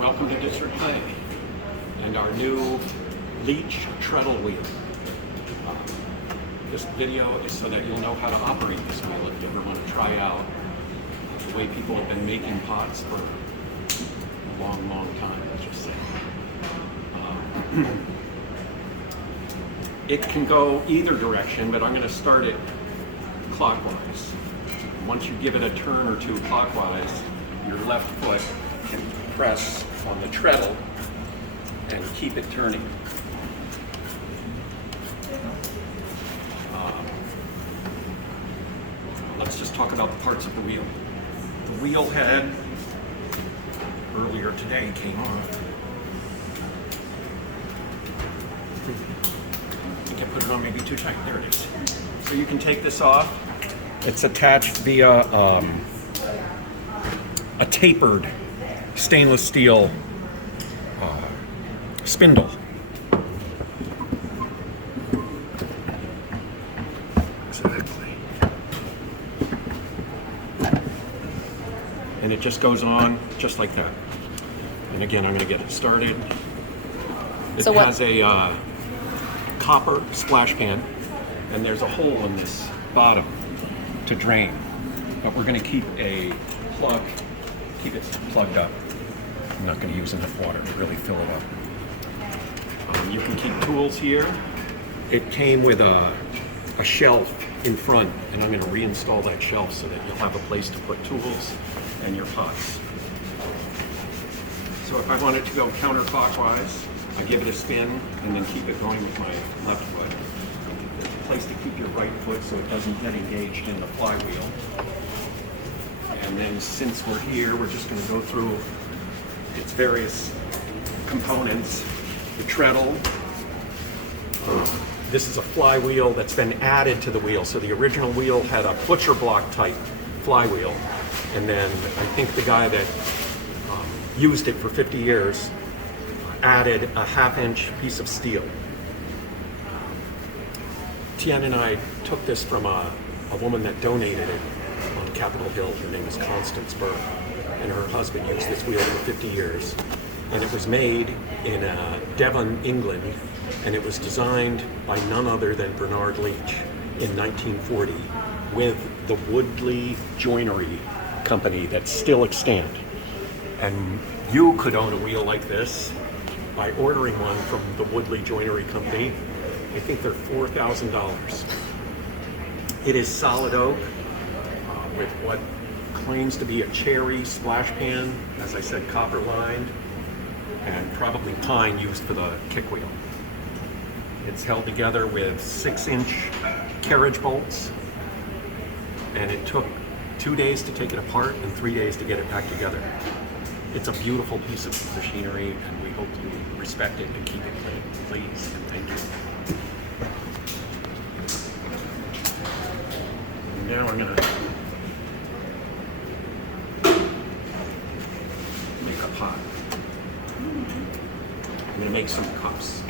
Welcome to District Clay and our new Leach treadle wheel. This video is so that you'll know how to operate this wheel if you ever want to try out the way people have been making pots for a long, long time, let's just say. It can go either direction, but I'm going to start it clockwise. Once you give it a turn or two clockwise, your left foot can press on the treadle and keep it turning. Let's just talk about the parts of the wheel. The wheel head earlier today came off. I think I put it on maybe too tight. There it is. So you can take this off. It's attached via a tapered stainless steel spindle. Exactly. And it just goes on just like that. And again, I'm going to get it started. It has a copper splash pan, and there's a hole in this bottom to drain. But we're going to keep it plugged up. I'm not going to use enough water to really fill it up. You can keep tools here. It came with a shelf in front, and I'm going to reinstall that shelf so that you'll have a place to put tools and your pots. So if I want it to go counterclockwise, I give it a spin and then keep it going with my left foot. There's a place to keep your right foot so it doesn't get engaged in the flywheel. And then since we're here, we're just going to go through its various components. The treadle. This is a flywheel that's been added to the wheel. So the original wheel had a butcher block type flywheel. And then I think the guy that used it for 50 years added a 1/2-inch piece of steel. Tien and I took this from a woman that donated it on Capitol Hill. Her name is Constance Burr, and her husband used this wheel for 50 years. And it was made in Devon, England, and it was designed by none other than Bernard Leach in 1940 with the Woodley Joinery Company that's still extant. And you could own a wheel like this by ordering one from the Woodley Joinery Company. I think they're $4,000. It is solid oak with what claims to be a cherry splash pan, as I said, copper lined, and probably pine used for the kick wheel. It's held together with 6-inch carriage bolts, and it took 2 days to take it apart and 3 days to get it back together. It's a beautiful piece of machinery, and we hope you respect it and keep it clean. Please, and thank you. And now I'm going to make a pot. I'm going to make some cups.